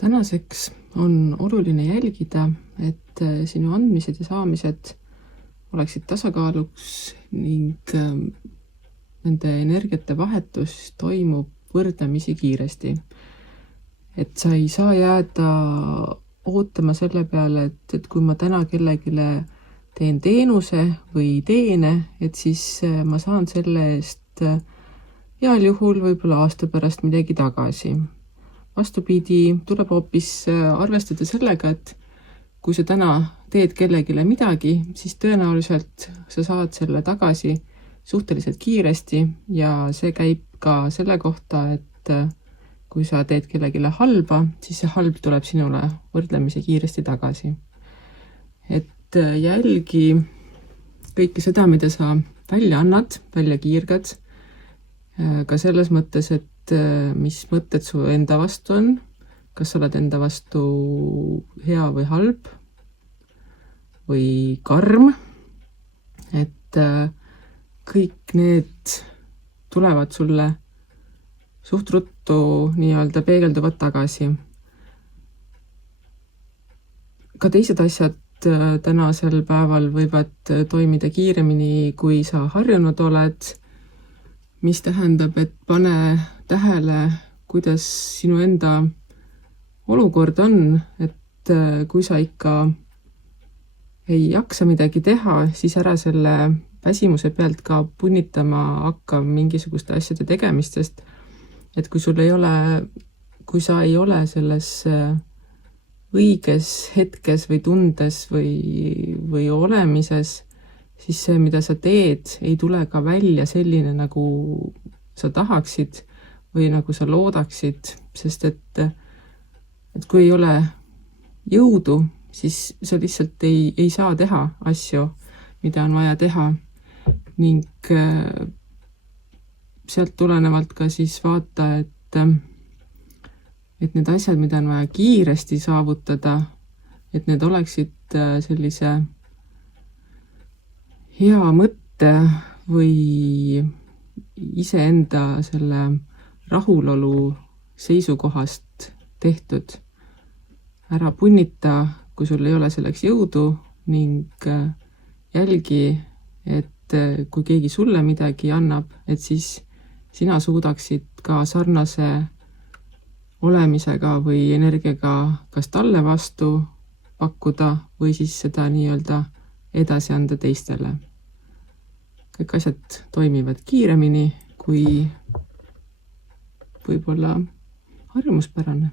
Tänaseks on oluline jälgida, et sinu andmised ja saamised oleksid tasakaaluks ning nende energiate vahetus toimub võrdlemisi kiiresti. Et sa ei saa jääda ootama selle peale, et kui ma täna kellegile teen teenuse või teene, et siis ma saan selle eest heal juhul võib-olla aasta pärast midagi tagasi. Vastupidi, tuleb hoopis arvestada sellega, et kui sa täna teed kellegile midagi, siis tõenäoliselt sa saad selle tagasi suhteliselt kiiresti ja see käib ka selle kohta, et kui sa teed kellegile halba, siis see halb tuleb sinule võrdlemisi kiiresti tagasi. Et jälgi kõike seda, mida sa välja annad, välja kiirgad, ka selles mõttes, et mis mõtted su enda vastu on, kas sa oled enda vastu hea või halb või karm, et kõik need tulevad sulle suht ruttu nii-öelda peegelduvad tagasi. Ka teised asjad tänasel päeval võivad toimida kiiremini, kui sa harjunud oled, mis tähendab, et pane tähele, kuidas sinu enda olukord on, et kui sa ikka ei jaksa midagi teha, siis ära selle väsimuse pealt ka punnitama hakka mingisuguste asjade tegemistest, et kui sa ei ole selles õiges hetkes või tundes või olemises, siis see, mida sa teed, ei tule ka välja selline, nagu sa tahaksid või nagu sa loodaksid, sest et kui ei ole jõudu, siis sa lihtsalt ei saa teha asju, mida on vaja teha, ning sealt tulenevalt ka siis vaata, et need asjad, mida on vaja kiiresti saavutada, et need oleksid sellise hea mõtte või iseenda selle rahulolu seisukohast tehtud. Ära punnita, kui sul ei ole selleks jõudu, ning jälgi, et kui keegi sulle midagi annab, et siis sina suudaksid ka sarnase olemisega või energiaga kas talle vastu pakkuda või siis seda nii-öelda edasi anda teistele. Kõik asjad toimivad kiiremini, kui võib-olla harjumuspärane.